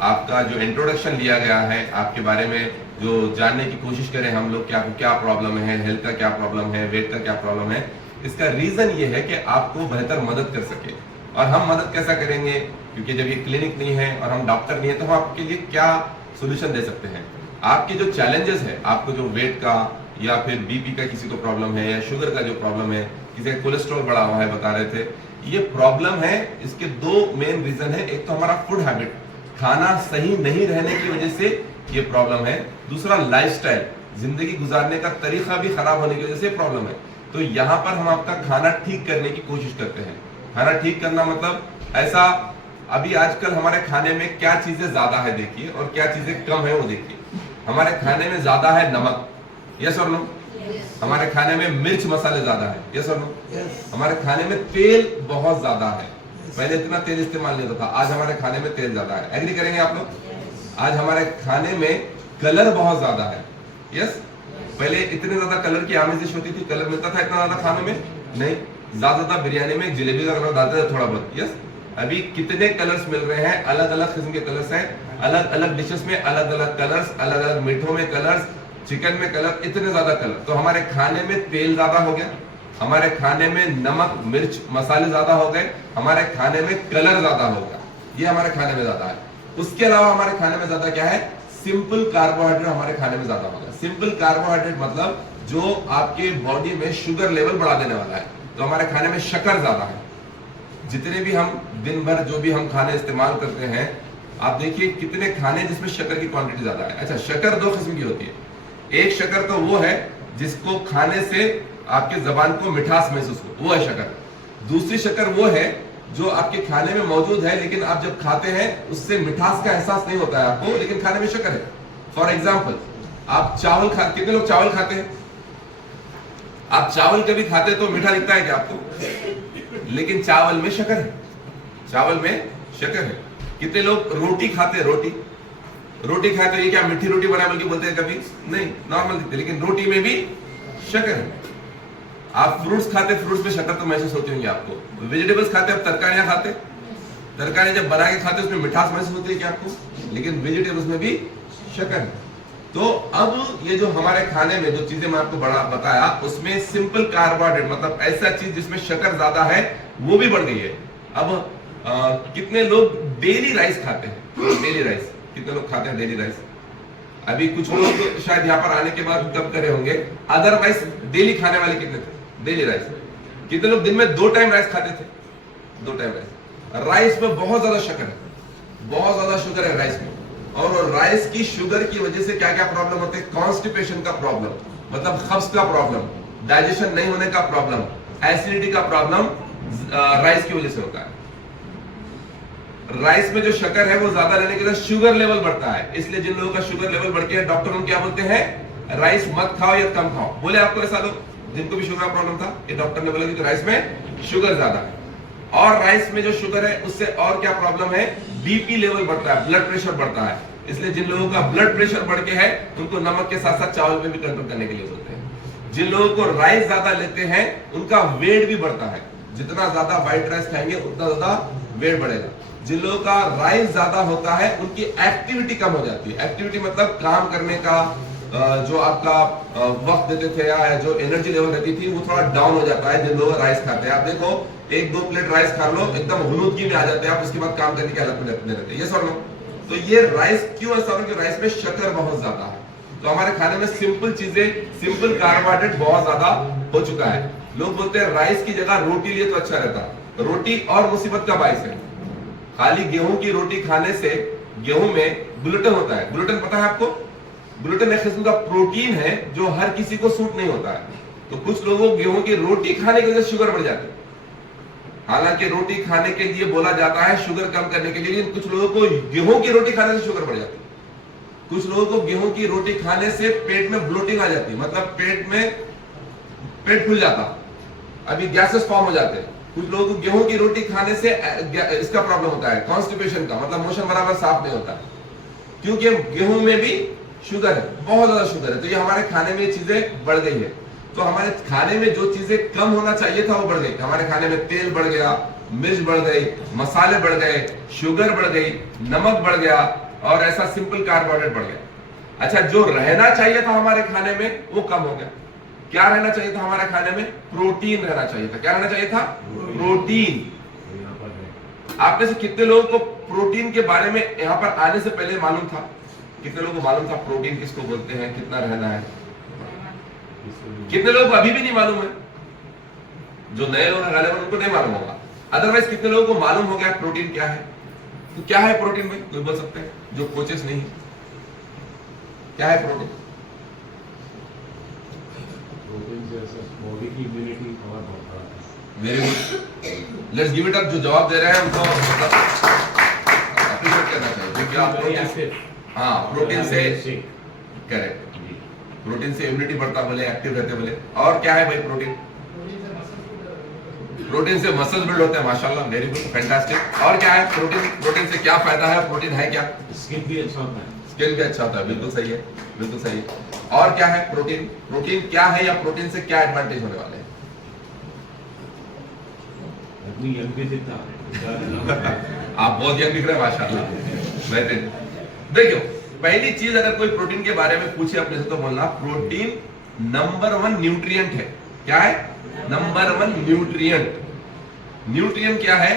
आपका जो इंट्रोडक्शन लिया गया है, आपके बारे में जो जानने की कोशिश करें हम लोग कि आपको क्या प्रॉब्लम है, हेल्थ का क्या प्रॉब्लम है, वेट का क्या प्रॉब्लम है, इसका रीजन ये है कि आपको बेहतर मदद कर सके। और हम मदद कैसा करेंगे, क्योंकि जब ये क्लिनिक नहीं है और हम डॉक्टर नहीं है तो हम आपके लिए क्या सोल्यूशन दे सकते हैं। आपके जो चैलेंजेस है, आपको जो वेट का या फिर बीपी का किसी को प्रॉब्लम है, या शुगर का जो प्रॉब्लम है, किसी का कोलेस्ट्रॉल बढ़ा हुआ है बता रहे थे, ये प्रॉब्लम है। इसके दो मेन रीजन है। एक तो हमारा फूड हैबिट, खाना सही नहीं रहने की वजह से ये प्रॉब्लम है। दूसरा लाइफस्टाइल, जिंदगी गुजारने का तरीका भी खराब होने की वजह से प्रॉब्लम है। तो यहाँ पर हम आपका खाना ठीक करने की कोशिश करते हैं। खाना ठीक करना मतलब ऐसा, अभी आजकल हमारे खाने में क्या चीजें ज्यादा है देखिए, और क्या चीजें कम है वो देखिए। हमारे खाने में ज्यादा है नमक, यस और नो। हमारे खाने में मिर्च मसाले ज्यादा है, यस और नो। हमारे खाने में तेल बहुत ज्यादा है। पहले इतना तेल इस्तेमाल नहीं होता था, आज हमारे खाने में तेल ज्यादा है। एग्री करेंगे आप लोग। आज हमारे खाने में कलर बहुत ज्यादा है, यस। पहले इतने ज्यादा कलर की आमेजिश होती थी, कलर मिलता था इतना ज्यादा खानों में नहीं। ज्यादा बिरयानी में जलेबी का कलर डालते थे थोड़ा बहुत, यस। अभी कितने कलर्स मिल रहे हैं, अलग अलग किस्म के कलर्स हैं, अलग अलग डिशेस में अलग अलग कलर्स, अलग अलग मीठों में कलर्स, चिकन में कलर, इतने ज्यादा कलर। तो हमारे खाने में तेल ज्यादा हो गया, हमारे खाने में नमक मिर्च मसाले ज्यादा हो गए, हमारे खाने में कलर ज्यादा हो गया, ये हमारे खाने में ज्यादा है। उसके अलावा हमारे खाने में ज्यादा क्या है, सिंपल कार्बोहाइड्रेट हमारे खाने में ज्यादा होगा। सिंपल कार्बोहाइड्रेट मतलब जो आपके बॉडी में शुगर लेवल बढ़ा देने वाला है। तो हमारे खाने में शक्कर ज्यादा है। जितने भी हम दिन भर जो भी हम खाने इस्तेमाल करते हैं, आप देखिए कितने खाने जिसमें शक्कर की क्वांटिटी ज्यादा है। अच्छा, शक्कर दो किस्म की होती है। एक शक्कर तो वो है जिसको खाने से आपके जबान को मिठास महसूस हो, वो है शक्कर। दूसरी शक्कर वो है जो आपके खाने में मौजूद है, लेकिन आप जब खाते हैं उससे मिठास का एहसास नहीं होता है आपको, लेकिन खाने में शक्कर है। फॉर एग्जाम्पल, आप चावल कितने लोग चावल खाते हैं? आप चावल कभी खाते हैं तो मीठा दिखता है क्या आपको? लेकिन चावल में शक्कर है, चावल में शक्कर है। कितने लोग रोटी खाते हैं? रोटी खाते हैं, ये क्या मीठी रोटी बना बल्कि बोलते हैं कभी नहीं, नॉर्मल दिखते, लेकिन रोटी में भी शक्कर है। आप फ्रूट्स खाते, फ्रूट्स में शक्कर तो महसूस होती होंगी आपको। वेजिटेबल्स खाते, आप तरकारियां खाते, तरकारियां जब बना के खाते उसमें मिठास महसूस होती है क्या आपको? लेकिन वेजिटेबल्स में भी शक्कर है। तो अब ये जो हमारे खाने में जो चीजें मैं आपको बताया, उसमें सिंपल कार्बोहाइड्रेट मतलब ऐसा चीज जिसमें शक्कर ज्यादा है, वो भी बढ़ गई है। अब कितने लोग डेली राइस खाते हैं? डेली राइस कितने लोग खाते हैं? डेली राइस अभी कुछ लोग शायद यहाँ पर आने के बाद कब करे होंगे, अदरवाइज डेली खाने वाले कितने थे? Daily rice. कितने लोग दिन में 2 टाइम राइस खाते थे? 2 टाइम राइस। राइस में बहुत ज्यादा शक्कर है, बहुत ज्यादा शुगर है राइस में। और राइस की शुगर की वजह से क्या क्या प्रॉब्लम होते हैं? कॉन्स्टिपेशन का प्रॉब्लम, मतलब कब्ज का प्रॉब्लम, डाइजेशन नहीं होने का प्रॉब्लम, एसिडिटी का प्रॉब्लम राइस की वजह से होता है। राइस में जो शक्कर है वो ज्यादा रहने के बाद शुगर लेवल बढ़ता है। इसलिए जिन लोगों का शुगर लेवल बढ़ गया, डॉक्टर उनको क्या बोलते हैं? राइस मत खाओ या कम खाओ। बोले आपको ऐसा लोग जिनको भी शुगर प्रॉब्लम था, ये डॉक्टर ने बोला कि राइस में शुगर ज्यादा है। और राइस में जो शुगर है उससे और क्या प्रॉब्लम है? बीपी लेवल बढ़ता है, ब्लड प्रेशर बढ़ता है। इसलिए जिन लोगों का ब्लड प्रेशर बढ़ के है, उनको नमक के साथ साथ चावल पे भी कंट्रोल करने के लिए बोलते हैं। जिन लोगों को राइस ज्यादा लेते हैं उनका वेट भी बढ़ता है। जितना ज्यादा व्हाइट राइस खाएंगे उतना ज्यादा वेट बढ़ेगा। जिन लोगों का राइस ज्यादा होता है उनकी एक्टिविटी कम हो जाती है। एक्टिविटी मतलब काम करने का जो आपका वक्त देते थे या जो एनर्जी लेवल रहती थी वो थोड़ा डाउन हो जाता है जिन लोग राइस खाते हैं। आप देखो, 1-2 प्लेट राइस खा लो, एकदम हुनूदगी में आ जाते हैं आप, उसके बाद काम करने की हालत में रहते हैं। ये सर नो। तो ये राइस क्यों ऐसा हो कि राइस में शक्कर बहुत ज्यादा है। तो हमारे खाने में सिंपल चीजें, सिंपल कार्बोहाइड्रेट बहुत ज्यादा हो चुका है। लोग बोलते हैं राइस की जगह रोटी लिए तो अच्छा रहता। रोटी और मुसीबत का बायस है। खाली गेहूं की रोटी खाने से गेहूं में ग्लूटेन होता है। ग्लूटेन पता है आपको? ग्लूटेन एक किस्म का प्रोटीन है जो हर किसी को सूट नहीं होता है। तो कुछ लोगों को गेहूं की रोटी खाने की वजह से शुगर बढ़ जाती है। हालांकि रोटी खाने के लिए बोला जाता है शुगर कम करने के लिए, लेकिन कुछ लोगों को गेहूं की रोटी खाने से शुगर बढ़ जाती है। कुछ लोगों को गेहूं की रोटी खाने से पेट में ब्लोटिंग आ जाती है, मतलब पेट फूल जाता, अभी गैसेस फॉर्म हो जाते हैं। कुछ लोगों को गेहूं की रोटी खाने से इसका प्रॉब्लम होता है, कॉन्स्टिपेशन का, मतलब मोशन बराबर साफ नहीं होता, क्योंकि गेहूं में भी शुगर है, बहुत ज्यादा शुगर है। तो ये हमारे खाने में चीजें बढ़ गई है। तो हमारे खाने में जो चीजें कम होना चाहिए था वो बढ़ गई। हमारे खाने में तेल बढ़ गया, मिर्च बढ़ गई, मसाले बढ़ गए, शुगर बढ़ गई, नमक बढ़ गया, और ऐसा सिंपल कार्बोहाइड्रेट बढ़ गया। अच्छा, जो रहना चाहिए था हमारे खाने में वो कम हो गया। क्या रहना चाहिए था हमारे खाने में? प्रोटीन रहना चाहिए था। क्या रहना चाहिए था? प्रोटीन। आप में से कितने लोगों को प्रोटीन के बारे में यहां पर आने से पहले मालूम था? कितने लोगों को मालूम था प्रोटीन किसको बोलते हैं, कितना रहना है? कितने लोगों को अभी भी नहीं मालूम है? जो नए लोग हैं उनको नहीं मालूम होगा। अदरवाइज कितने लोगों को मालूम हो गया प्रोटीन क्या है? तो क्या है प्रोटीन भाई, कोई बोल सकते हैं जो कोचेस नहीं है? क्या है प्रोटीन? बॉडी की इम्यूनिटी पावर बढ़ता है। Very good, let's give it up. जो जवाब दे रहे हैं उनको मतलब अप्रिशिएट करना चाहिए, क्योंकि आप प्रोटीन, हाँ प्रोटीन से करेक्ट, प्रोटीन से इम्यूनिटी बढ़ता बोले, एक्टिव रहते बोले। और क्या है भाई प्रोटीन? प्रोटीन से मसल्स बिल्ड होते हैं, माशाल्लाह, वेरी गुड, फैंटास्टिक। और क्या है प्रोटीन? प्रोटीन से क्या फायदा है? प्रोटीन है क्या? स्किन भी अच्छा होता है। स्किन भी अच्छा होता है, बिल्कुल सही है, बिल्कुल सही है। और क्या है प्रोटीन? प्रोटीन क्या है या प्रोटीन से क्या एडवांटेज होने वाले हैं? आदमी यंग भी दिखता है। आप बहुत यंग दिख रहे हैं माशाल्लाह, बेहतरीन। देखियो, पहली चीज अगर कोई प्रोटीन के बारे में पूछे अपने से तो बोलना प्रोटीन नंबर 1 न्यूट्रिएंट है। क्या है? Number 1 nutrient. न्यूट्रिएंट क्या है?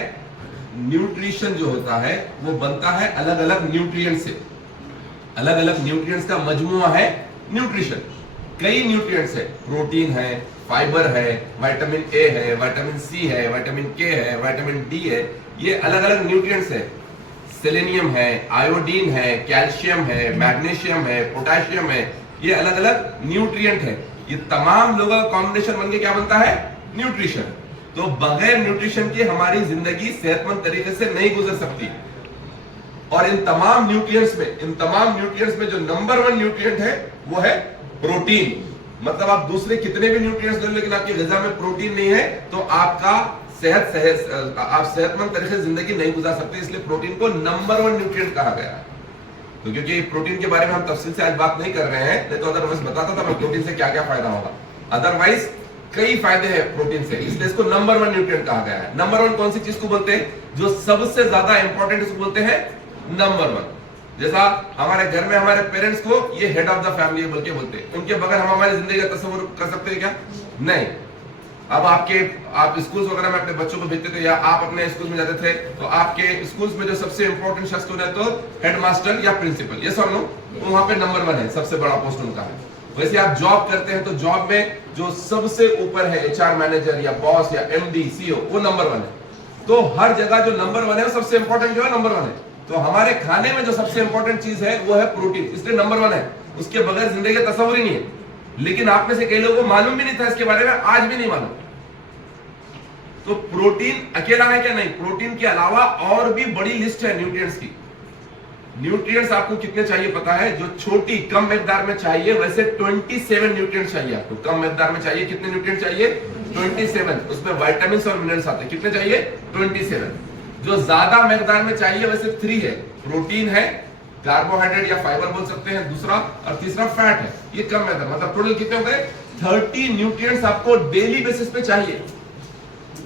न्यूट्रिशन जो होता है वो बनता है अलग अलग न्यूट्रिएंट से। अलग अलग न्यूट्रिएंट्स का मजमुआ है न्यूट्रिशन। कई न्यूट्रिएंट्स है, प्रोटीन है, फाइबर है, विटामिन ए है, विटामिन सी है, विटामिन के है, विटामिन डी है, ये अलग अलग न्यूट्रिएंट्स है। सेलेनियम है, आयोडीन है, कैल्शियम है, मैग्नीशियम है, पोटेशियम है, ये अलग अलग न्यूट्रिएंट है। ये तमाम लोगों का कॉम्बिनेशन बनके क्या बनता है? न्यूट्रिशन। तो बगैर न्यूट्रिशन के हमारी जिंदगी सेहतमंद तरीके से नहीं गुजर सकती। और इन तमाम न्यूट्रिएंट्स में जो नंबर 1 न्यूट्रिएंट है वो है प्रोटीन। मतलब आप दूसरे कितने भी न्यूट्रिएंट्स ले लो, लेकिन आपकी ग़िज़ा में प्रोटीन नहीं है तो आपका आप सेहतमंद तरीके से जिंदगी नहीं गुजार सकते। इसलिए प्रोटीन को नंबर 1 न्यूट्रिएंट कहा गया है। तो क्योंकि प्रोटीन के बारे में हम तफसील से आज बात नहीं कर रहे हैं, नहीं तो अदरवाइज बताता था मैं प्रोटीन से क्या क्या फायदा होगा। अदरवाइज कई फायदे हैं प्रोटीन से, इसलिए इसको नंबर 1 न्यूट्रिएंट कहा गया है। नंबर 1 कौन सी चीज को बोलते हैं? जो सबसे ज्यादा इंपॉर्टेंट इसको बोलते हैं नंबर 1। जैसा हमारे घर में हमारे पेरेंट्स को ये हेड ऑफ द फैमिली बोल के बोलते हैं, उनके बगैर हम हमारी जिंदगी का तस्वीर कर सकते हैं क्या? नहीं। अब आप स्कूल्स वगैरह में अपने बच्चों को भेजते थे या आप अपने स्कूल में जाते थे, तो आपके स्कूल्स में जो सबसे इंपॉर्टेंट शख्स कौन है? तो हेडमास्टर या प्रिंसिपल। ये सब लोग तो वहां पे नंबर 1 है, सबसे बड़ा पोस्ट उनका है। वैसे आप जॉब करते हैं तो जॉब में जो सबसे ऊपर है HR मैनेजर या बॉस या MD CEO, वो नंबर 1 है। तो हर जगह जो नंबर 1 है वो सबसे इंपॉर्टेंट जो है नंबर 1 है। तो हमारे खाने में जो सबसे इंपॉर्टेंट चीज है वो है प्रोटीन, इसलिए नंबर 1 है। उसके बगैर जिंदगी का तस्वीर ही नहीं है। लेकिन आप में से कई लोगों को मालूम भी नहीं था इसके बारे में, आज भी नहीं मालूम। तो प्रोटीन अकेला है क्या? नहीं, प्रोटीन के अलावा और भी बड़ी लिस्ट है न्यूट्रिएंट्स की। न्यूट्रिएंट्स आपको कितने चाहिए पता है? जो छोटी कम मिकदार में चाहिए वैसे 27 न्यूट्रिएंट्स चाहिए आपको। कम मिकदार में चाहिए कितने न्यूट्रिएंट्स चाहिए? 27। उसमें विटामिन और मिनरल्स आते हैं। कितने चाहिए? 27। जो ज्यादा मिकदार में चाहिए वैसे 3 है। प्रोटीन है, कार्बोहाइड्रेट या फाइबर बोल सकते हैं दूसरा, और तीसरा फैट है। ये कम मिकदार, मतलब टोटल कितने हो गए? 30 न्यूट्रिएंट्स आपको डेली बेसिस पे चाहिए।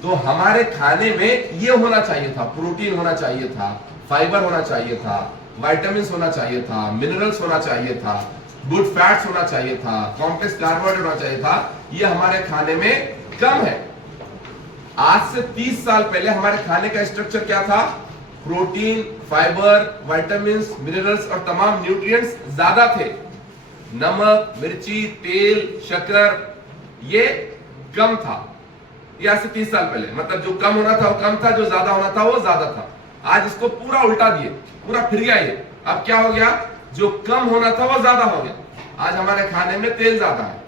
तो हमारे खाने में ये होना चाहिए था, प्रोटीन होना चाहिए था, फाइबर होना चाहिए था, विटामिन होना चाहिए था, मिनरल्स होना चाहिए था, गुड फैट्स होना चाहिए था, कॉम्प्लेक्स कार्बोहाइड्रेट होना चाहिए था। ये हमारे खाने में कम है। आज से 30 साल पहले हमारे खाने का स्ट्रक्चर क्या था? प्रोटीन, फाइबर, विटामिन, मिनरल्स और तमाम न्यूट्रिएंट्स ज्यादा थे। नमक, मिर्ची, तेल, शक्कर ये कम था। ये आज से 30 साल पहले, मतलब जो कम होना था वो कम था, जो ज्यादा होना था वो ज्यादा था। आज इसको पूरा उल्टा दिए, पूरा फिर गया ये। अब क्या हो गया? जो कम होना था वो ज्यादा हो गया। आज हमारे खाने में तेल ज्यादा है,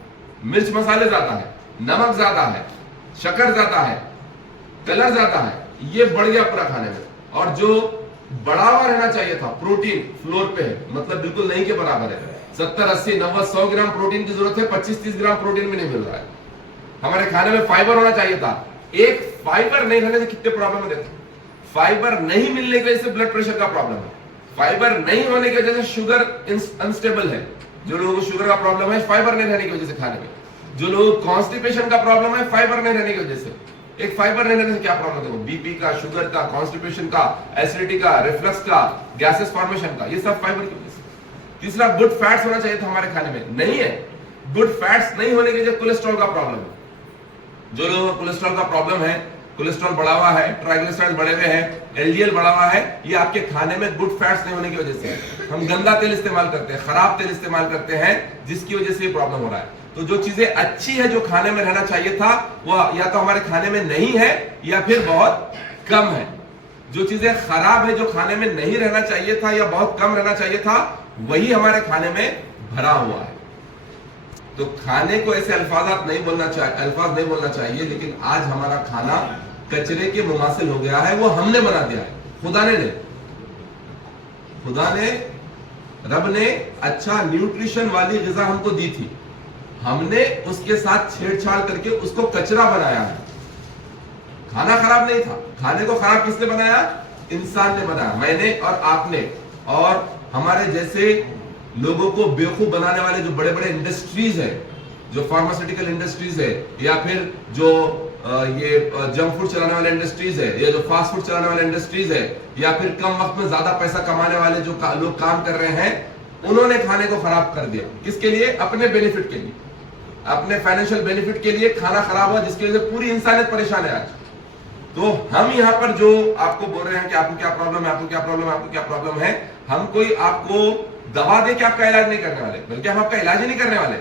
मिर्च मसाले ज्यादा है, नमक ज्यादा है, शक्कर ज्यादा है, कलर ज्यादा है, ये बढ़ गया पूरा खाने में। और जो बढ़ावा रहना चाहिए था प्रोटीन फ्लोर पे है, मतलब बिल्कुल नहीं के बराबर है। 70, 80, 90, 100 ग्राम प्रोटीन की जरूरत है, 25-30 ग्राम प्रोटीन भी नहीं मिल रहा है। हमारे खाने में फाइबर होना चाहिए था। एक फाइबर नहीं रहने से कितने प्रॉब्लम है देखो। फाइबर नहीं मिलने की वजह से ब्लड प्रेशर का प्रॉब्लम है, फाइबर नहीं होने की वजह से शुगर अनस्टेबल है। जो लोगों को शुगर का प्रॉब्लम है फाइबर नहीं रहने की वजह से खाने में, जो लोगों को कॉन्स्टिपेशन का प्रॉब्लम है फाइबर नहीं रहने की वजह से। एक फाइबर नहीं लेने से क्या प्रॉब्लम देखो, बीपी का, शुगर का, कॉन्स्टिपेशन का, एसिडिटी का, रिफ्लक्स का, गैसेस फॉर्मेशन का, ये सब फाइबर की वजह से। तीसरा, गुड फैट्स होना चाहिए था हमारे खाने में, नहीं है। गुड फैट्स नहीं होने की वजह कोलेस्ट्रॉल का प्रॉब्लम है। जो लोगों को कोलेस्ट्रॉल का प्रॉब्लम है, कोलेस्ट्रॉल बढ़ा हुआ है, ट्राइग्लिसराइड बढ़े हुए हैं, एलडीएल बढ़ा हुआ है, ये आपके खाने में गुड फैट्स नहीं होने की वजह से है। हम गंदा तेल इस्तेमाल करते हैं, खराब तेल इस्तेमाल करते हैं, जिसकी वजह से ये प्रॉब्लम हो रहा है। तो जो चीजें अच्छी है, जो खाने में रहना चाहिए था, वो या तो हमारे खाने में नहीं है या फिर बहुत कम है। जो चीजें खराब है, जो खाने में नहीं रहना चाहिए था या बहुत कम रहना चाहिए था, वही हमारे खाने में भरा हुआ है। तो खाने को ऐसे अल्फाज नहीं बोलना चाहिए, लेकिन आज हमारा खाना कचरे के मुमासिल हो गया है। वो हमने बना दिया है, खुदा ने, रब ने अच्छा न्यूट्रिशन वाली ग़िज़ा हमको दी थी, हमने उसके साथ छेड़छाड़ करके उसको कचरा बनाया है। खाना खराब नहीं था, खाने को खराब किसने बनाया? इंसान ने बनाया, मैंने और आपने। और हमारे जैसे लोगों को बेवकूफ बनाने वाले जो बड़े बड़े इंडस्ट्रीज है, जो फार्मास्यूटिकल इंडस्ट्रीज है, या फिर जो ये जंक फूड चलाने वाले इंडस्ट्रीज है, या जो फास्ट फूड चलाने वाले इंडस्ट्रीज है, या फिर कम वक्त में ज्यादा पैसा कमाने वाले जो लोग काम कर रहे हैं, उन्होंने खाने को खराब कर दिया। किसके लिए? अपने बेनिफिट के लिए, अपने फाइनेंशियल बेनिफिट के लिए खाना खराब हुआ, जिसकी वजह से पूरी इंसानियत परेशान है आज। तो हम यहाँ पर जो आपको बोल रहे हैं कि आपको क्या प्रॉब्लम है, आपको क्या प्रॉब्लम है, आपको क्या प्रॉब्लम है, हम कोई आपको दवा दे के आपका इलाज नहीं करने वाले, बल्कि हम आपका इलाज ही नहीं करने वाले।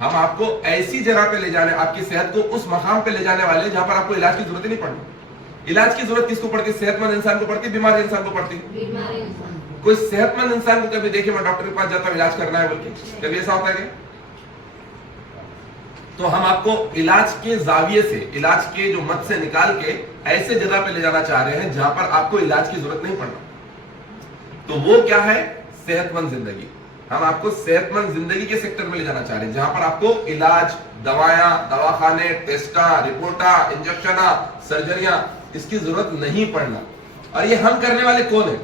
हम आपको ऐसी जगह पे ले जाने, आपकी सेहत को उस मकाम पे ले जाने वाले जहां पर आपको इलाज की जरूरत ही नहीं पड़ती। इलाज की जरूरत किसको पड़ती? सेहतमंद इंसान को पड़ती, बीमार इंसान को पड़ती। कोई सेहतमंद इंसान को कभी देखे मैं डॉक्टर के पास जाता हूं इलाज करना है बोल के, कभी ऐसा होता है क्या? तो हम आपको इलाज के जाविये से, इलाज के जो मत से निकाल के ऐसे जगह पे ले जाना चाह रहे हैं जहां पर आपको इलाज की जरूरत नहीं पड़ना। तो वो क्या है? सेहतमंद जिंदगी। हम आपको सेहतमंद जिंदगी के सेक्टर में ले जाना चाह रहे हैं, जहां पर आपको इलाज, दवायां, दवाखाने, टेस्टा, रिपोर्टा, इंजेक्शना, सर्जरियां, इसकी जरूरत नहीं पड़ना। और ये हम करने वाले कौन है?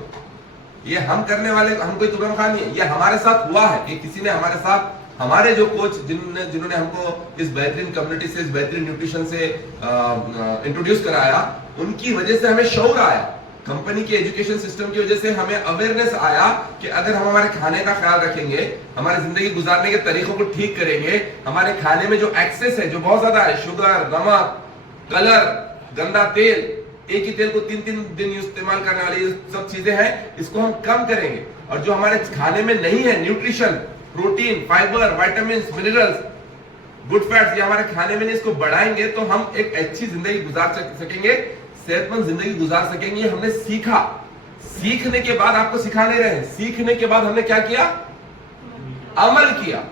ये हम करने वाले, हम कोई तुरंत खानी है, ये हमारे साथ हुआ है। ये किसी ने हमारे साथ, हमारे जो कोच जिन्होंने हमको इस बेहतरीन कम्युनिटी से, इस बेहतरीन न्यूट्रिशन से इंट्रोड्यूस कराया, उनकी वजह से हमें शौर आया। कंपनी के एजुकेशन सिस्टम की वजह से हमें अवेयरनेस आया कि अगर हम हमारे खाने का ख्याल रखेंगे, हमारी जिंदगी गुजारने के तरीकों को ठीक करेंगे, हमारे खाने में जो एक्सेस है, जो बहुत ज्यादा है, शुगर, नमक, कलर, गंदा तेल, एक ही तेल को 3-3 दिन इस्तेमाल करने वाली ये सब चीजें हैं, इसको हम कम करेंगे। और जो हमारे खाने में नहीं है, nutrition, protein, fibre, vitamin, minerals, good fats, ये हमारे खाने में नहीं, इसको बढ़ाएंगे तो हम एक अच्छी जिंदगी गुजार सकेंगे, सेहतमंद जिंदगी गुजार सकेंगे। ये हमने सीखा। सीखने के बाद आपको सिखा नहीं रहे, सीखने के बाद हमने क्या किया? अमल किया।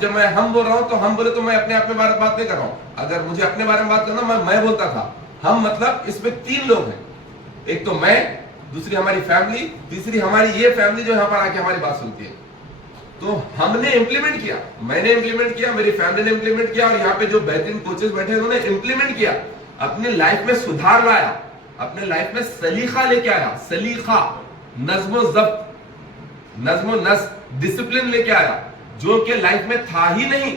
जब मैं हम बोल रहा हूं तो हम बोले तो मैं अपने आप में बात नहीं कर रहा हूं। अगर मुझे अपने बारे में बात करना, मैं बोलता था। हम मतलब इसमें 3 लोग हैं, एक तो मैं, दूसरी हमारी फैमिली, तीसरी हमारी ये फैमिली जो यहां पर आके हमारी बात सुनती है। तो हमने इंप्लीमेंट किया, मैंने इंप्लीमेंट किया, मेरी फैमिली ने इंप्लीमेंट किया, और यहाँ पे जो बेहतरीन कोचेस बैठे हैं उन्होंने इंप्लीमेंट किया, अपनी लाइफ में सुधार लाया, अपने लाइफ में सलीका लेके आया, सलीका, नज़्म ज़ब्त, नज़्म नस्क, डिसिप्लिन लेके आया, जो कि लाइफ में था ही नहीं।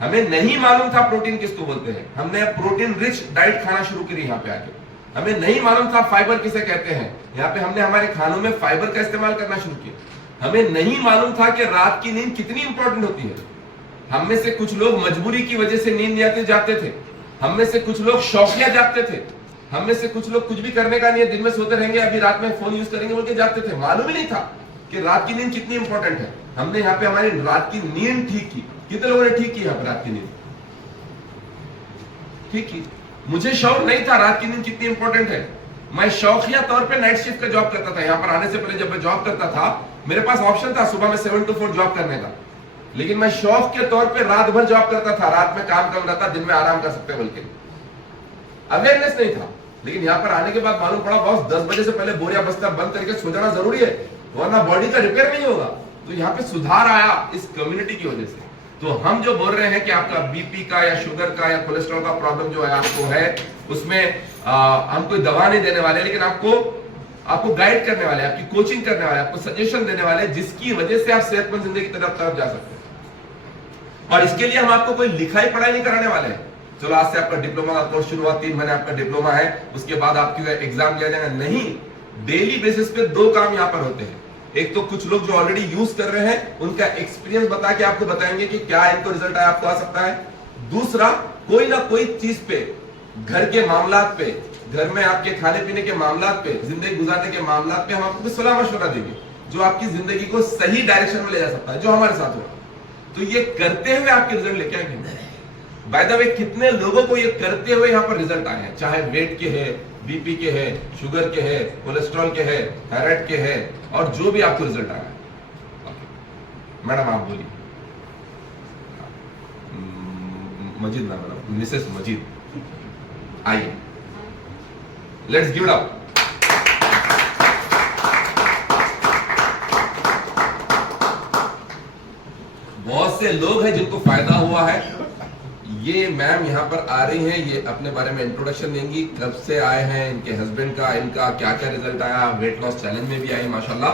हमें नहीं मालूम था प्रोटीन किसको बोलते हैं, हमने प्रोटीन रिच डाइट खाना शुरू करी यहाँ पे आके। हमें नहीं मालूम था फाइबर किसे कहते हैं, यहाँ पे हमने हमारे खानों में फाइबर का इस्तेमाल करना शुरू किया। हमें नहीं मालूम था कि रात की नींद कितनी इंपॉर्टेंट होती है। हम में से कुछ लोग मजबूरी की वजह से नींद नहीं जाते थे, हम में से कुछ लोग शौकिया जागते थे, हम में से कुछ लोग कुछ भी करने का नहीं है, दिन में सोते रहेंगे, अभी रात में फोन यूज करेंगे बोल के जागते थे। मालूम ही नहीं था कि रात की नींद कितनी इंपॉर्टेंट है। हमने यहाँ पे हमारी रात की नींद ठीक की। कितने लोगों ने ठीक की यहाँ पे रात की नींद ठीक की? मुझे शौक नहीं था रात की नींद कितनी इंपॉर्टेंट है। मैं शौकिया तौर पे नाइट शिफ्ट का जॉब करता था। यहाँ पर आने से पहले जब मैं जॉब करता था, मेरे पास ऑप्शन था सुबह में 7 to 4 जॉब करने का, लेकिन मैं शौक के तौर पे रात भर जॉब करता था। रात में काम कम रहता, दिन में आराम कर सकते, बल्कि अवेयरनेस नहीं था। लेकिन यहाँ पर आने के बाद मालूम पड़ा बॉस 10 बजे से पहले बोरिया बस्ता बंद करके सो जाना जरूरी है, वरना बॉडी का रिपेयर नहीं होगा। तो यहाँ पे सुधार आया इस कम्युनिटी की वजह से। तो हम जो बोल रहे हैं कि आपका बीपी का या शुगर का या कोलेस्ट्रॉल का प्रॉब्लम जो है आपको है, उसमें हम कोई दवा नहीं देने वाले, लेकिन आपको गाइड करने वाले, आपकी कोचिंग करने वाले, आपको सजेशन देने वाले, जिसकी वजह से आप सेहतमंद जिंदगी की तरफ जा सकते हैं। और इसके लिए हम आपको कोई लिखाई पढ़ाई नहीं कराने वाले हैं। चलो आज से आपका डिप्लोमा का कोर्स शुरू हुआ, 3 महीने आपका डिप्लोमा है, उसके बाद आपके एग्जाम लिया जाएगा। नहीं, डेली बेसिस पे 2 काम यहाँ पर होते हैं। एक तो कुछ लोग जो ऑलरेडी यूज कर रहे हैं उनका एक्सपीरियंस बता के आपको बताएंगे कि क्या इनको रिजल्ट आया, आपको आ सकता है। दूसरा, कोई ना कोई चीज पे, घर के मामलात पे, घर में आपके खाने पीने के मामलात पे, जिंदगी गुजारने के मामलात पे हम आपको कुछ सलाह मशवरा देंगे जो आपकी जिंदगी को सही डायरेक्शन में ले जा सकता है, जो हमारे साथ हुआ। तो ये करते हुए आपके रिजल्ट लेके आएंगे। बाय द वे, कितने लोगों को ये करते हुए यहाँ पर रिजल्ट आए हैं, चाहे वेट के है, बीपी के है, शुगर के है, कोलेस्ट्रॉल के है, थायराइड के है, और जो भी आपको रिजल्ट आया है। मैडम आप बोलिए। मजीद ना मैडम, मिसेस मजीद, आइए, लेट्स गिव इट अप। बहुत से लोग हैं जिनको फायदा हुआ है। ये मैम यहाँ पर आ रही हैं, ये अपने बारे में इंट्रोडक्शन देंगी, कब से आए हैं, इनके हस्बैंड का, इनका क्या क्या रिजल्ट आया, वेट लॉस चैलेंज में भी आई माशाल्लाह।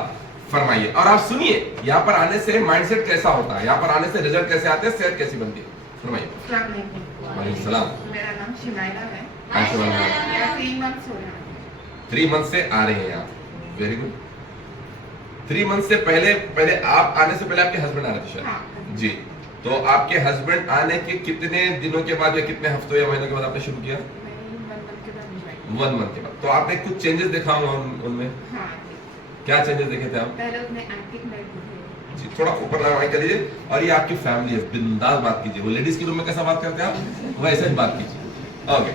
फरमाइए। और आप सुनिए, यहाँ पर आने से माइंडसेट कैसा होता है, यहाँ पर आने से रिजल्ट कैसे आते हैं, सेहत कैसी बनती है। फरमाइए। वालेकुम सलाम। मेरा नाम शिमाइला है। मेरा 3 मंथ्स हो रहा है। 3 मंथ से आ रहे हैं आप, वेरी गुड। 3 मंथ से पहले आप आने से पहले आपके हस्बैंड आ रहे थे शायद। हाँ। जी, तो आपके हस्बैंड आने के कितने दिनों के बाद या कितने हफ्तों या महीनों के बाद आपने शुरू किया? 1 मंथ के बाद। तो आपने कुछ चेंजेस देखा होगा उनमें? हाँ। क्या चेंजेस देखे थे आप? पहले उसने एक्टिव लाइफ जी, थोड़ा ऊपर लगाई कर लीजिए। और ये आपकी फैमिली है, बिंदास बात कीजिए। वो लेडीज के रूम में कैसा बात करते हैं आप, वैसे ही बात कीजिए। ओके।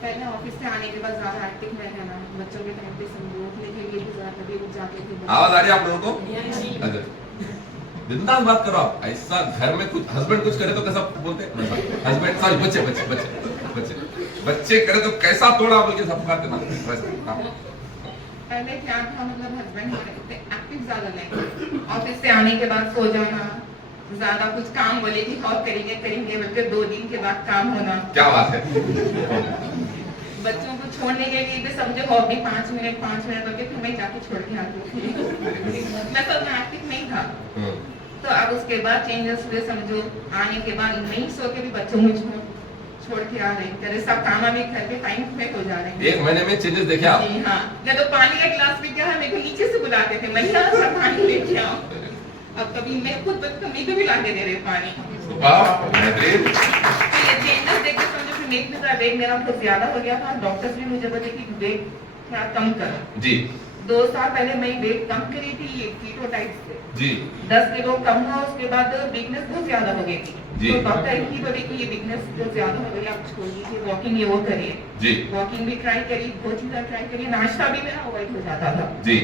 पहले ऑफिस से आने के बाद ज्यादा एक्टिव नहीं रहना, बच्चों के टाइम पे समझोने के लिए भी ज्यादा कभी उठ जाते थे। आवाज आ रही है आप लोगों को? अच्छा, बिंदास बात करो आप। ऐसा घर में कुछ हस्बैंड कुछ करे तो कैसा बोलते हैं, हस्बैंड सॉरी बच्चे बच्चे बच्चे बच्चे बच्चे करे तो कैसा तोड़ा बोल के सब खाते ना वैसे। पहले क्या था, मतलब हस्बैंड एक्टिव ज्यादा नहीं, ऑफिस से आने के बाद सो जाना, ज्यादा कुछ काम बोले कि और करेंगे बल्कि 2 दिन के बाद काम होना। क्या बात है। बच्चों को छोड़ने के लिए भी समझो हॉबी 5 मिनट करके फिर मैं जाके छोड़ के आती थी। मैं तो एक्टिव नहीं था। तो अब उसके बाद चेंजेस हुए, समझो आने के बाद नहीं सो के भी बच्चों को छोड़ के आ रहे हैं, सब काम भी घर के टाइम पे हो जा रहे हैं। 1 महीने में चेंजेस देखे आप? जी हाँ। मैं तो पानी का गिलास भी क्या है, मेरे को नीचे से बुलाते थे, मैं यहाँ पानी लेके आओ। अब कभी मैं खुद मेरे को भी ला के दे रहे पानी। बेहतरीन। तो ये चेंजेस देख के समझो फिर वेट मेरा बहुत ज्यादा हो गया था। डॉक्टर्स भी मुझे बोले कि वेट थोड़ा कम करो। जी। 2 साल पहले मैं वेट कम करी थी कीटो टाइप से। जी। 10 किलो कम हुआ, उसके बाद वीकनेस बहुत ज्यादा हो गई थी। जी। तो डॉक्टर ही बोले कि ये वीकनेस बहुत ज्यादा हो गई, आप छोड़ दीजिए, वॉकिंग ये वो करिए। जी। वॉकिंग भी ट्राई करी, बहुत चीजें ट्राई करी, नाश्ता भी मेरा अवॉइड हो जाता था। जी।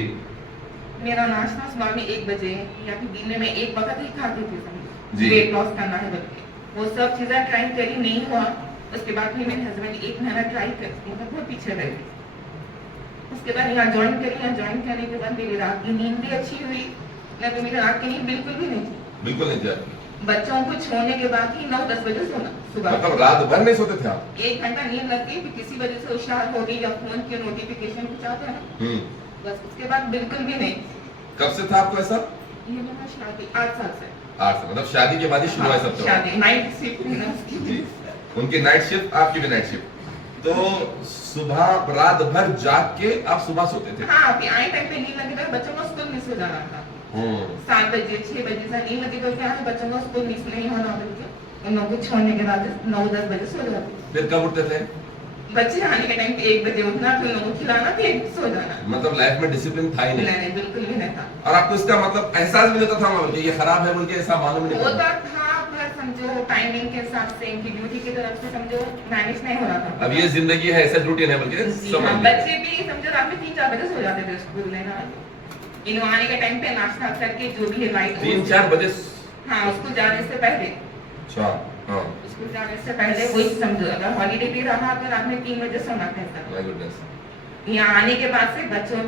मेरा नाश्ता सुबह में 1 बजे या फिर दिन में 1 वक्त ही खाती थी, जी। वेट लॉस करना है बल्कि वो सब चीजें ट्राई करी, नहीं हुआ। उसके बाद फिर मेरे हस्बैंड 1 महीना ट्राई कर, मतलब बहुत पीछे रह गई। उसके बाद यहाँ ज्वाइन करी, यहाँ ज्वाइन करने के बाद मेरी रात की नींद भी अच्छी हुई, नहीं तो मेरी रात की नींद बिल्कुल भी नहीं थी। बिल्कुल नहीं था। बच्चों को छोड़ने के बाद ही 9-10 बजे सोना सुबह। मतलब रात भर नहीं सोते थे आप? 1 घंटा नींद लगती है, किसी वजह से होशियार हो गई या फोन के नोटिफिकेशन कुछ आता है ना, बस उसके बाद बिल्कुल भी नहीं। कब से था आपको ऐसा? ये मेरा शादी 8 साल से। 8 साल, मतलब शादी के बाद ही शुरू हुआ सब? शादी नाइट शिफ्ट है ना उसकी। जी। उनकी नाइट शिफ्ट, आपकी भी नाइट शिफ्ट। तो सुबह रात भर जाग के आप सुबह सोते थे? हाँ, अभी आए टाइम पे नींद लगी तो बच्चों को स्कूल मिस हो जाना था। 7 बजे 6 बजे से नींद लगी तो क्या है, बच्चों को स्कूल मिस नहीं होना बल्कि उन लोगों को छोड़ने के बाद 9-10 बजे सो जाते। फिर कब उठते थे? बच्चे आने के टाइम पे 1 बजे उठना, फिर उनको खिलाना, फिर सो जाना। मतलब लाइफ में डिसिप्लिन था ही नहीं? नहीं, बिल्कुल भी नहीं था। और आपको इसका मतलब एहसास भी नहीं होता था कि ये खराब है बोल के? ऐसा मालूम नहीं होता था पर समझो टाइमिंग के हिसाब से, इनकी ड्यूटी की तरफ से समझो मैनेज नहीं हो रहा था। अब ये जिंदगी है, ऐसा ड्यूटी नहीं बल्कि समझ लीजिए। बच्चे भी समझो रात में 3-4 बजे सो जाते थे स्कूल में ना, इन आने के टाइम पे नाश्ता करके जो भी है लाइट 3-4 बजे? हाँ, स्कूल जाने से पहले। अच्छा। हाँ। स्कूल जाने से पहले वही समझो, अगर हॉलीडे भी रहा तो रात में 3 बजे सोना था। My goodness. यहाँ आने के बाद से बच्चों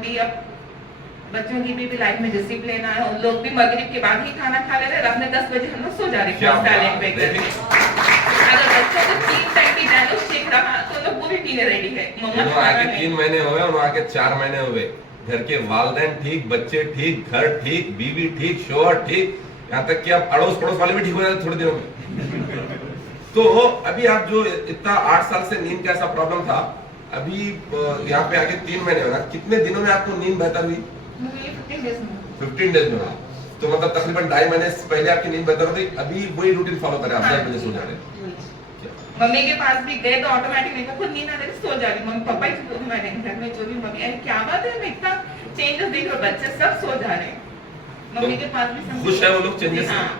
की भी लाइफ में डिसिप्लिन आया। उन लोग भी मगरिब के बाद ही खाना खा ले रहे, रात में 10 बजे हम लोग सो जा रहे क्या साइलेंट पे। बात। अगर बच्चों को 3 टाइम भी डायनो शेक रहा तो लोग वो भी पीने रेडी है। उन्होंने आके 3 महीने हुए, उन्होंने आके 4 महीने हुए, घर के वालिदैन ठीक, बच्चे ठीक, घर ठीक, बीवी ठीक, शोहर ठीक, यहाँ तक कि अब अड़ोस पड़ोस वाले भी ठीक हो जाते थोड़े दिनों में। तो अभी आप जो इतना 8 साल से नींद का ऐसा प्रॉब्लम था, अभी यहाँ पे आके 3 महीने हो ना, कितने दिनों में आपको नींद बेहतर हुई? 15 डेज में 15 डेज में हुई। तो मतलब तकरीबन 2.5 महीने पहले आपकी नींद बेहतर हो गई, अभी वही रूटीन फॉलो करें आप, 10 बजे सो जा रहे हैं। मम्मी के पास भी गए तो ऑटोमेटिक मेरे को खुद नींद आ रही सो जा रही, मम्मी पापा ही तो मैं नहीं घर में जो भी मम्मी, अरे क्या बात है, मैं इतना चेंजेस देख रहा हूं, बच्चे सब सो जा रहे हैं, मम्मी के पास भी सब खुश है वो लोग चेंजेस से? हाँ,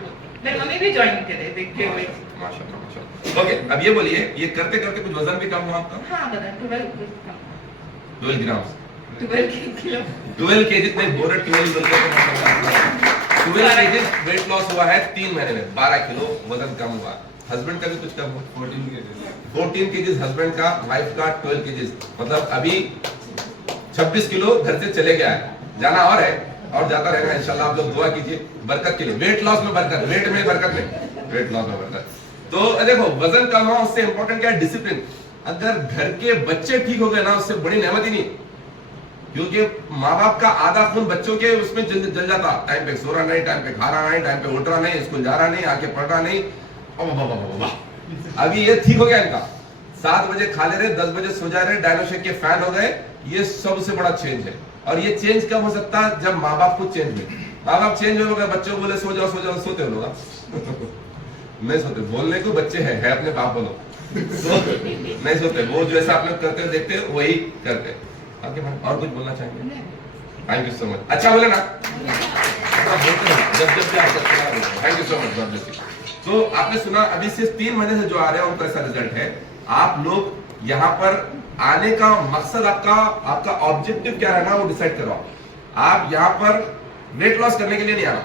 मेरी मम्मी भी ज्वाइन करे देखते हुए। माशाल्लाह माशाल्लाह। ओके, अब ये बोलिए, ये करते करते कुछ वजन भी कम हुआ आपका? हाँ बता 12 ग्राम 12 किलो 12 केजी नहीं, बोरे 12 बोलते हैं माशाल्लाह। 12 केजी वेट लॉस हुआ है 3 महीने में, 12 किलो वजन कम हुआ। हस्बैंड का भी कुछ कम हुआ, 14 केजीज हस्बैंड का, वाइफ का 12 केजीज, मतलब अभी 26 किलो घर से चले गया है, जाना और है और जाता रहेगा इंशाल्लाह। आप लोग दुआ कीजिए बरकत के लिए, वेट लॉस में बरकत, वेट में बरकत नहीं, वेट लॉस में बरकत। तो देखो वजन कम हुआ, उससे इंपॉर्टेंट क्या है? डिसिप्लिन। अगर घर के बच्चे ठीक हो गए ना, उससे बड़ी नेमत ही नहीं, क्योंकि माँ बाप का आधा खून बच्चों के उसमें जल जाता, टाइम पे सो रहा नहीं, टाइम पे खा रहा नहीं, टाइम पे उठ रहा नहीं, स्कूल जा रहा नहीं, आके पढ़ रहा नहीं। अभी ये ठीक हो गया इनका, 7 बजे खा ले रहे, 10 बजे सो जा रहे, डायनोशेक के फैन हो गए। ये सबसे बड़ा चेंज है, और ये चेंज कब हो सकता है? जब माँ बाप खुद चेंज हुए। माँ बाप चेंज हो गए, बच्चों को बोले सो जाओ, सोते हो लोग? नहीं सोते, बोलने को बच्चे है अपने बाप बोलो, नहीं सोते, वो जैसा आप लोग करते हो देखते हो वही करते। ओके मैम, और कुछ बोलना चाहेंगे? Thank you so much. अच्छा बोले ना, thank you so much, God bless you. तो आपने सुना, अभी सिर्फ 3 महीने से जो आ रहे हैं उनका ऐसा रिजल्ट है। आप लोग यहाँ पर आने का मकसद, आपका ऑब्जेक्टिव क्या रहना वो डिसाइड करो। आप यहाँ पर वेट लॉस करने के लिए नहीं आना।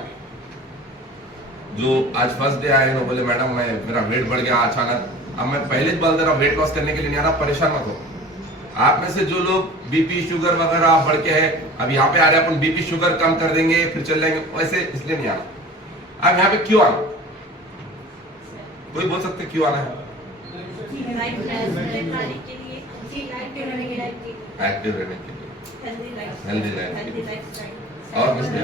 जो आज फर्स्ट डे आए ना, बोले मैडम मेरा वेट बढ़ गया अचानक, अब मैं पहले ही बोल दे रहा हूँ वेट लॉस करने के लिए नहीं आना, परेशान मत हो। आप में से जो लोग बीपी शुगर वगैरह बढ़ के है, अब यहाँ पे आ रहे हैं अपन बीपी शुगर कम कर देंगे फिर चल जाएंगे, वैसे इसलिए नहीं आना। अब यहाँ पे क्यों आना? कोई बोल सकते क्यों आना है? एक्टिव रहने के लिए, हेल्दी लाइफ के लिए, और कुछ नहीं।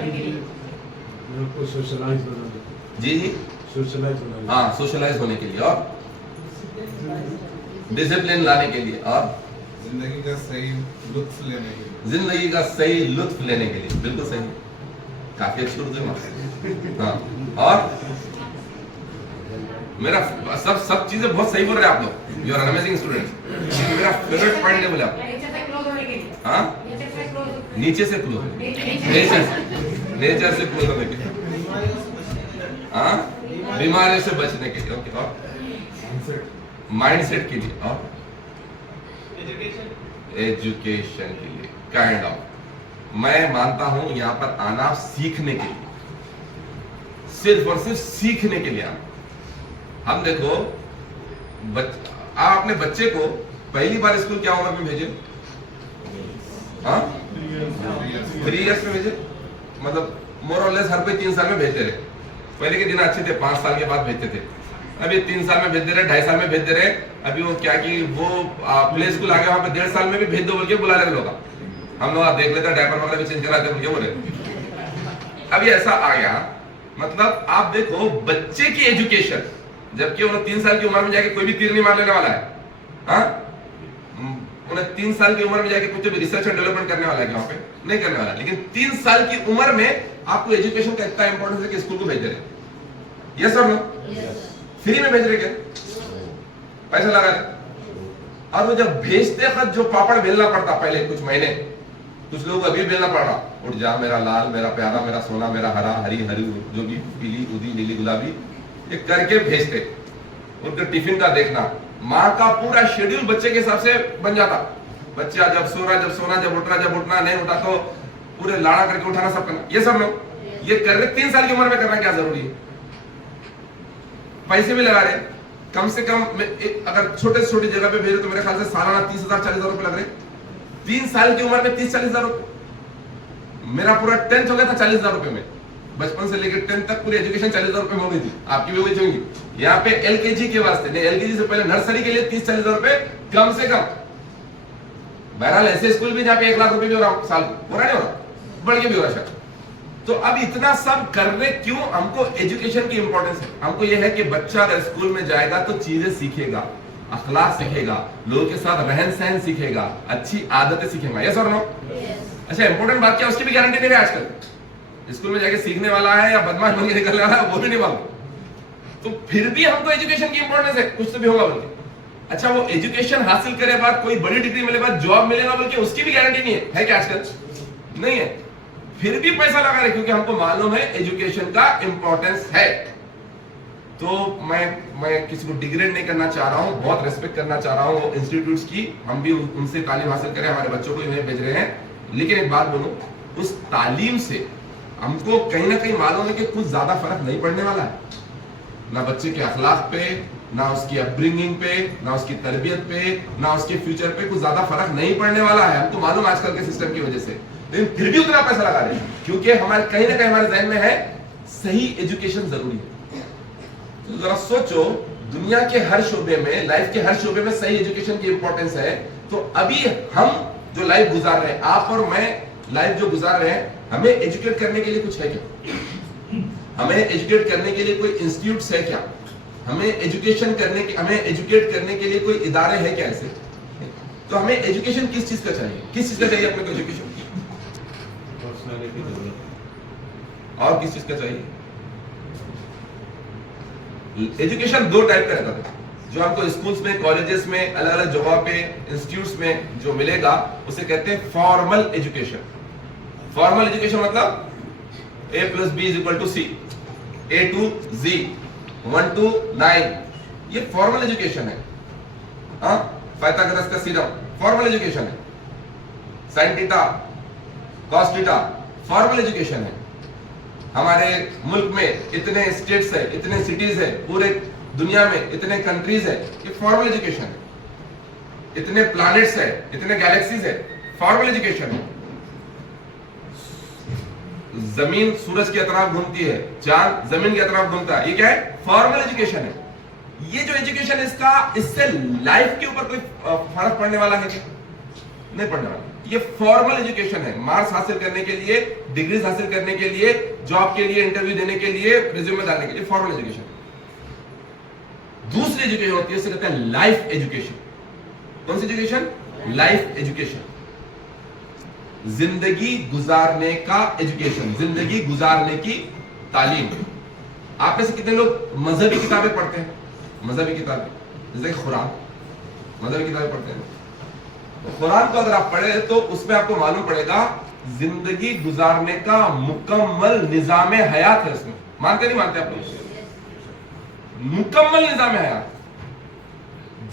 सोशलाइज होना, जी सोशलाइज होना, हाँ सोशलाइज होने के लिए, और डिसिप्लिन लाने के लिए, और जिंदगी का सही लुत्फ लेने के लिए, जिंदगी का सही लुत्फ लेने के लिए। बिल्कुल सही, काफी अच्छी उर्दू है। हाँ, और मेरा सब चीजें बहुत सही बोल रहे हैं आप लोग, यू आर अमेजिंग स्टूडेंट। मेरा फेवरेट पॉइंट है बोले आप, हाँ नीचे से क्लोज, नेचर से क्लोज होने के लिए, हाँ बीमारियों से बचने के लिए, ओके, और माइंडसेट के लिए, और एजुकेशन के लिए, काइंड ऑफ। मैं मानता हूं यहाँ पर आना सीखने के लिए, सिर्फ और सिर्फ सीखने के लिए आना। हम देखो आप अपने बच्चे को पहली बार स्कूल क्या उम्र में भेजे? हाँ 3 इयर्स में भेजे, मतलब मोर और लेस हर कोई 3 साल में भेजते रहे। पहले के दिन अच्छे थे, 5 साल के बाद भेजते थे, अभी 3 साल में भेज दे रहे, 2.5 साल में भेज दे रहे। अभी वो क्या कि वो प्ले स्कूल आ गया, वहां पे 1.5 साल में भी भेज दो बोल के बुला रहे लोग। हम लोग देख लेते, डायपर वगैरह भी चेंज कराते बोल के बोले। अभी ऐसा आ गया, मतलब आप देखो बच्चे की एजुकेशन, जबकि उन्हें 3 साल की उम्र में जाके कोई भी तीर नहीं मार लेने वाला है। हाँ, उन्हें 3 साल की उम्र में जाके कुछ भी रिसर्च एंड डेवलपमेंट करने वाला है वहां पे नहीं करने वाला, लेकिन 3 साल की उम्र में आपको एजुकेशन का इतना इंपॉर्टेंस है कि स्कूल को भेज दे रहे। यस और नो? फ्री में भेज रहे, क्या पैसा लगा रहे। और वो जब भेजते वक्त जो पापड़ बेलना पड़ता पहले कुछ महीने, कुछ लोग अभी बेलना पड़ रहा, उठ जा मेरा लाल, मेरा प्यारा, मेरा सोना, मेरा हरा, हरी हरी, जो भी पीली उदी नीली गुलाबी, ये करके भेजते। उनके टिफिन का देखना, माँ का पूरा शेड्यूल बच्चे के हिसाब से बन जाता। बच्चा जब सो रहा, जब सोना, जब उठना, नहीं उठा तो पूरे लाड़ा करके उठाना, सब करना। ये सब लोग ये कर रहे, 3 साल की उम्र में करना क्या जरूरी है? पैसे भी लगा रहे, कम से कम अगर छोटे से छोटी जगह पे भेजे तो मेरे ख्याल से सालाना 30,000 40,000 रुपए लग रहे। 3 साल की उम्र में 30-40,000 रुपए। मेरा पूरा 10th हो गया था 40,000 रुपए में, बचपन से लेकर 10th तक पूरी एजुकेशन 40,000 रुपए में हो गई थी। आपकी भी हुई होगी। यहाँ पे एलकेजी के वास्ते नहीं, एलकेजी से पहले नर्सरी के लिए 30-40,000 रुपए कम से कम। बहरहाल ऐसे स्कूल भी जहाँ पे 1 लाख रुपए भी हो रहा साल हो रहा, नहीं हो रहा, बढ़ के भी हो रहा शायद। तो अब इतना सब कर रहे क्यों? हमको एजुकेशन की इंपॉर्टेंस है। हमको यह है कि बच्चा अगर स्कूल में जाएगा तो चीजें सीखेगा, अखलाक सीखेगा, लोगों के साथ रहन सहन सीखेगा, अच्छी आदतें सीखेगा। यस और नो? अच्छा, इंपॉर्टेंट बात क्या, उसकी भी गारंटी नहीं है आजकल। स्कूल में जाके सीखने वाला है या बदमाश बन के निकलने वाला है वो भी नहीं मालूम। तो फिर भी हमको एजुकेशन की इंपॉर्टेंस है, कुछ तो भी होगा बोल के। अच्छा, वो एजुकेशन हासिल करे बाद कोई बड़ी डिग्री मिले बाद जॉब मिलेगा बोल के उसकी भी गारंटी नहीं है क्या आजकल? नहीं है। फिर भी पैसा लगा रहे क्योंकि हमको मालूम है एजुकेशन का इंपॉर्टेंस है। तो मैं किसी को डिग्रेड नहीं करना चाह रहा हूं, बहुत रेस्पेक्ट करना चाह रहा हूं इंस्टीट्यूट्स की। हम भी उनसे तालीम हासिल करें, हमारे बच्चों को इन्हें भेज रहे हैं। लेकिन एक बात बोलूं, उस तालीम से हमको कहीं ना कहीं मालूम है कि कुछ ज्यादा फर्क नहीं पड़ने वाला है, ना बच्चे के अखलाक पे, ना उसकी अपब्रिंगिंग पे, ना उसकी तरबियत पे, ना उसके फ्यूचर पे कुछ ज्यादा फर्क नहीं पड़ने वाला है। हमको मालूम है आजकल के सिस्टम की वजह से, लेकिन फिर भी उतना पैसा लगा रहे हैं क्योंकि हमारे कहीं ना कहीं हमारे जहन में है सही एजुकेशन जरूरी है। तो जरा सोचो, दुनिया के हर शोबे में, लाइफ के हर शोबे में सही एजुकेशन की इंपॉर्टेंस है। तो अभी हम जो लाइफ गुजार रहे हैं, आप और मैं लाइफ जो गुजार रहे हैं, हमें एजुकेट करने के लिए कुछ है क्या? हमें एजुकेट करने के लिए कोई इंस्टीट्यूट है क्या? हमें एजुकेट करने के लिए कोई इदारे हैं क्या ऐसे? तो हमें एजुकेशन किस चीज का चाहिए? किस चीज का चाहिए अपने को एजुकेशन? Personality develop. और किस चीज का चाहिए? एजुकेशन दो टाइप का रहता था जो हमको स्कूल्स में, कॉलेजेस में, अलग अलग जगह पे, इंस्टीट्यूट्स में जो मिलेगा उसे कहते हैं फॉर्मल एजुकेशन। फॉर्मल एजुकेशन मतलब A+B=C, A to Z, 1 to 9, ये फॉर्मल एजुकेशन है। पाइथागोरस का थ्योरम फॉर्मल एजुकेशन है। Sine theta, cos theta formal education है। हमारे मुल्क में इतने स्टेट्स है, इतने सिटीज है, पूरे दुनिया में इतने कंट्रीज है, ये फॉर्मल एजुकेशन है। इतने प्लैनेट्स है, इतने गैलेक्सीज है, फॉर्मल एजुकेशन है। जमीन सूरज के अतराफ घूमती है, चांद जमीन के अतराफ घूमता है, ये क्या है? फॉर्मल एजुकेशन है। ये जो एजुकेशन इसका, इससे लाइफ के ऊपर कोई फर्क पड़ने वाला है क्या? नहीं पड़ने वाला। ये फॉर्मल एजुकेशन है, मार्क्स हासिल करने के लिए, डिग्रीज हासिल करने के लिए, जॉब के लिए, इंटरव्यू देने के लिए, रिज्यूमे डालने के लिए, फॉर्मल एजुकेशन। दूसरी एजुकेशन होती है, इसे कहते हैं लाइफ एजुकेशन। कौन सी एजुकेशन? Life education. जिंदगी गुजारने का एजुकेशन, जिंदगी गुजारने की तालीम। आप में से कितने लोग मजहबी किताबें पढ़ते हैं? मजहबी किताबें जैसे कुरान, मजहबी किताबें पढ़ते हैं। तो कुरान को अगर आप पढ़े तो उसमें आपको मालूम पड़ेगा जिंदगी गुजारने का मुकम्मल निजाम हयात है उसमें। मानते नहीं मानते आप लोग? मुकम्मल निजाम हयात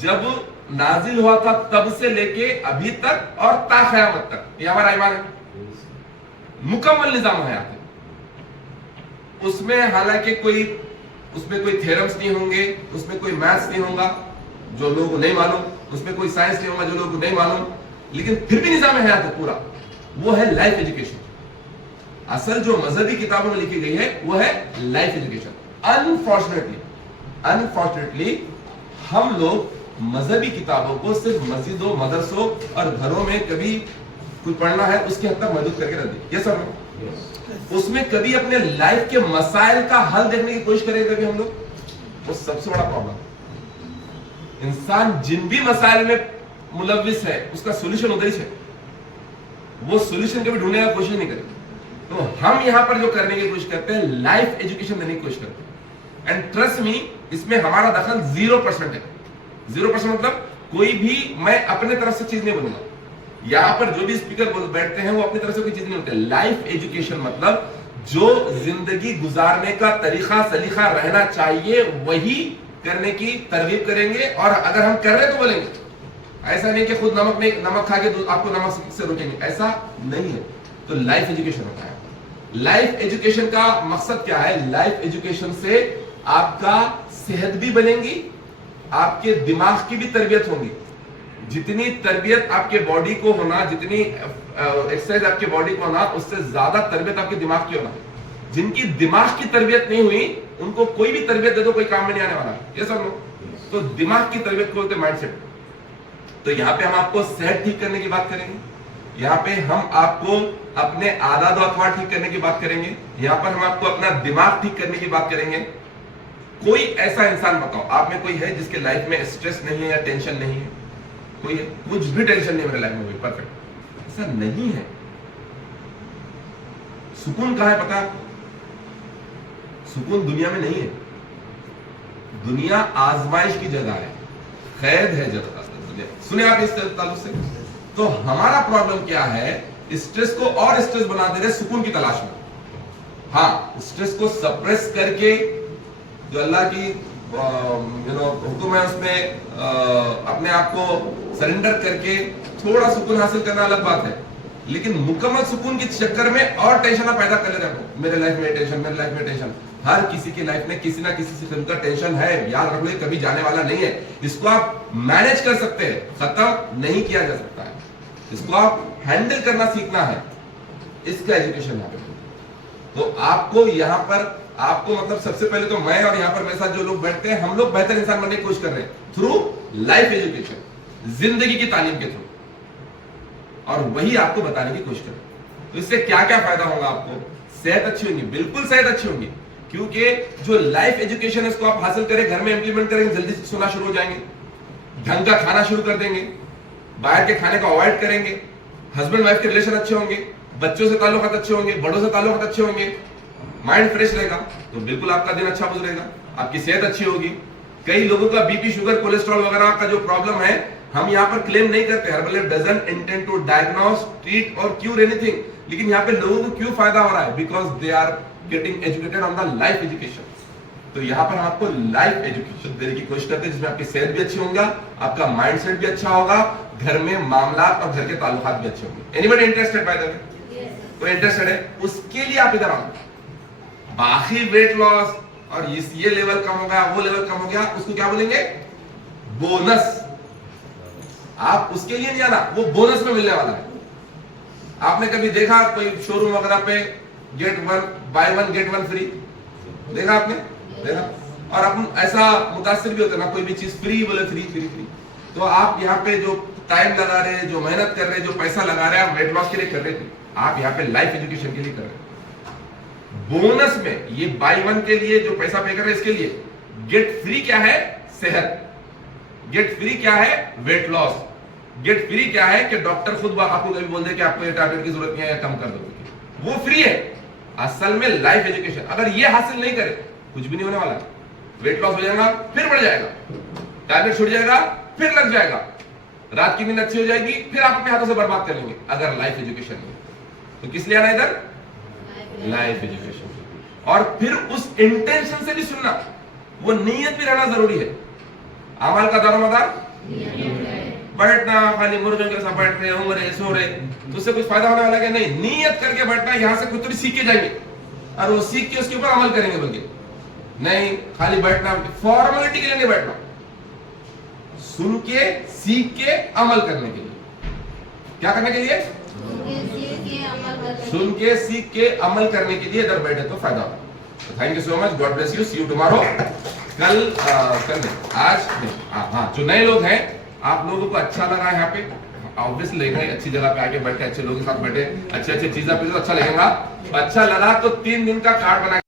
जब नाजिल हुआ था तब से लेके अभी तक और ता क़यामत तक, ये हमारा ईमान है। मुकम्मल निजाम हयात है उसमें। हालांकि उसमें कोई थ्योरम्स नहीं होंगे, उसमें कोई मैथ्स नहीं होगा जो लोगों को नहीं मालूम, उसमें कोई साइंस नहीं होगा जो लोगों को नहीं मालूम, लेकिन फिर भी निजाम हयात है पूरा। वो है लाइफ एजुकेशन। असल जो मजहबी किताबों में लिखी गई है वो है लाइफ एजुकेशन। अनफॉर्चुनेटली हम लोग मजहबी किताबों को सिर्फ मस्जिदों, मदरसों और घरों में कभी कुछ पढ़ना है उसके हद तक महदूद करके रख दी। ये सब उसमें कभी अपने लाइफ के मसाइल का हल देखने की कोशिश करेंगे कभी हम लोग? वो सबसे बड़ा प्रॉब्लम। इंसान जिन भी मसाइल में मुलविस है उसका सोल्यूशन उधर ही है, वो सोल्यूशन कभी ढूंढने की कोशिश नहीं करेगा। तो हम यहां पर जो करने की कोशिश करते हैं लाइफ एजुकेशन देने की कोशिश करते हैं। एंड ट्रस्ट मी, इसमें हमारा दखल 0% है। 0% मतलब कोई भी मैं अपने तरफ से चीज नहीं बोलूंगा। यहां पर जो भी स्पीकर बैठते हैं वो अपनी तरफ से कोई चीज नहीं होती। लाइफ एजुकेशन मतलब जो जिंदगी गुजारने का तरीका सलीका रहना चाहिए वही करने की तरगीब करेंगे। और अगर हम कर रहे तो बोलेंगे, ऐसा नहीं कि खुद नमक खा के आपको नमक से रोकेंगे, ऐसा नहीं है। तो लाइफ एजुकेशन होता है। लाइफ एजुकेशन का मकसद क्या है? लाइफ एजुकेशन से आपका सेहत भी बनेगी, आपके दिमाग की भी तरबियत होगी। जितनी तरबियत आपके बॉडी को होना, जितनी एक्सरसाइज आपके बॉडी को होना, उससे ज्यादा तरबियत आपके दिमाग की होना। जिनकी दिमाग की तरबियत नहीं हुई उनको कोई भी तरबियत दे दो कोई काम में नहीं आने वाला। ये सब लोग तो दिमाग की तरबियत को बोलते हैं माइंडसेट। तो यहाँ पे हम आपको सेहत ठीक करने की बात करेंगे, यहाँ पे हम आपको अपने आदत अथवा ठीक करने की बात करेंगे, यहाँ पर हम आपको अपना दिमाग ठीक करने की बात करेंगे। कोई ऐसा इंसान बताओ, आप में कोई है जिसके लाइफ में स्ट्रेस नहीं है या टेंशन नहीं है? कोई है? कुछ भी टेंशन नहीं मेरे लाइफ में, कोई परफेक्ट, ऐसा नहीं है। सुकून कहां है पता? सुकून दुनिया में नहीं है। दुनिया आजमाइश की जगह है, कैद है जगह दुनिया। सुने आप इस ताल्लुक से। तो हमारा प्रॉब्लम क्या है, स्ट्रेस को और स्ट्रेस बना दे रहे सुकून की तलाश में। हाँ, स्ट्रेस को सप्रेस करके जो अल्लाह की हुक्म है उसमें अपने आप को सरेंडर करके थोड़ा सुकून हासिल करना अलग बात है, लेकिन मुकम्मल सुकून के चक्कर में और टेंशन पैदा कर ले रहे हो। मेरे लाइफ में टेंशन, मेरे लाइफ में टेंशन। हर किसी की लाइफ में किसी ना किसी किस्म का टेंशन है, याद रख लो, ये कभी जाने वाला नहीं है। इसको आप मैनेज कर सकते हैं, खत्म नहीं किया जा सकता है। इसको आप हैंडल करना सीखना है, इसका एजुकेशन यहाँ पे। तो आपको यहाँ पर मतलब सबसे पहले तो मैं और यहाँ पर मेरे साथ जो लोग बैठते हैं, हम लोग बेहतर इंसान बनने की कोशिश कर रहे हैं थ्रू लाइफ एजुकेशन, जिंदगी की तालीम के थ्रू, और वही आपको बताने की कोशिश करें। तो इससे क्या क्या फायदा होगा आपको? सेहत अच्छी होगी, बिल्कुल सेहत अच्छी होगी, क्योंकि जो लाइफ एजुकेशन है उसको आप हासिल करें, घर में इंप्लीमेंट करेंगे, जल्दी से सोना शुरू हो जाएंगे, ढंग का खाना शुरू कर देंगे, बाहर के खाने को अवॉइड करेंगे, हस्बैंड वाइफ के रिलेशन अच्छे होंगे, बच्चों से ताल्लुकात अच्छे होंगे, बड़ों से ताल्लुकात अच्छे होंगे, माइंड फ्रेश रहेगा, तो बिल्कुल आपका दिन अच्छा गुजरेगा, आपकी सेहत अच्छी होगी। कई लोगों का बीपी, शुगर, कोलेस्ट्रॉल वगैरह का जो प्रॉब्लम है, हम यहाँ पर क्लेम नहीं करते, herbal doesn't intend to diagnose, treat or cure anything, लेकिन यहाँ पे लोगों को क्यों फायदा हो रहा है? Because they are getting educated on the life education. तो यहाँ पर हम आपको लाइफ एजुकेशन देने की कोशिश करते हैं, जिसमें आपकी सेहत भी अच्छी होगा, आपका माइंडसेट भी अच्छा होगा, घर में मामला और घर के ताल्लुकात भी अच्छे होंगे। Anybody interested by the way? कोई इंटरेस्टेड है? उसके लिए आप इधर आओ। बाकी वेट लॉस और ये लेवल कम हो गया, वो लेवल कम हो गया, उसको क्या बोलेंगे? बोनस। आप उसके लिए नहीं आना, वो बोनस में मिलने वाला है। आपने कभी देखा कोई शोरूम वगैरह पे by one get one free? देखा आपने? देखा? और अपन ऐसा मुतासिर भी होते ना, कोई भी चीज फ्री बोले फ्री फ्री फ्री। तो आप यहाँ पे जो टाइम लगा रहे हैं, जो मेहनत कर रहे हैं, जो पैसा लगा रहे हैं, आप वेट लॉस के लिए कर रहे थे, आप यहाँ पे लाइफ एजुकेशन के लिए कर रहे हैं। बोनस में ये बाय वन के लिए जो पैसा पे कर रहे हैं, इसके लिए गेट फ्री क्या है? सेहत। गेट फ्री क्या है? Weight loss. गेट फ्री क्या है कि डॉक्टर खुद आपको कभी बोल दे कि आपको ये टैबलेट की जरूरत नहीं है या कम कर दो, वो फ्री है। असल में लाइफ एजुकेशन अगर ये हासिल नहीं करे, कुछ भी नहीं होने वाला। वेट लॉस हो जाएगा, फिर बढ़ जाएगा, टैबलेट छूट जाएगा, फिर लग जाएगा, रात की नींद अच्छी हो जाएगी, फिर आप अपने हाथों से बर्बाद कर लेंगे अगर लाइफ एजुकेशन नहीं। तो किस लिए आना इधर? Life education. और फिर उस इंटेंशन से भी सुनना, वो नीयत भी रहना जरूरी है। अमल का दारोमदार बैठना खाली मुर्गों के साथ बैठ रहे, हो रहे, सो रहे, तो उससे कुछ फायदा होने वाला है? नहीं। नीयत करके बैठना, यहां से कुछ तो सीख के जाएंगे और वो सीख के उसके ऊपर अमल करेंगे। बल्कि नहीं खाली बैठना, फॉर्मेलिटी के लिए नहीं बैठना, सुन के सीख के अमल करने के लिए। क्या करने के लिए? सुन के सीख के अमल करने के लिए इधर बैठे तो फायदा होगा। Thank you so much, God bless you, see you tomorrow. कल नहीं, आज नहीं। हाँ, जो नए लोग हैं, आप लोगों को अच्छा लगा यहाँ पे, ऑब्वियसली लगेगा, अच्छी जगह पे आके बैठे, अच्छे लोगों के साथ बैठे, अच्छे चीजें पे, अच्छा लगेगा। अच्छा लगा तो 3 दिन का कार्ड बना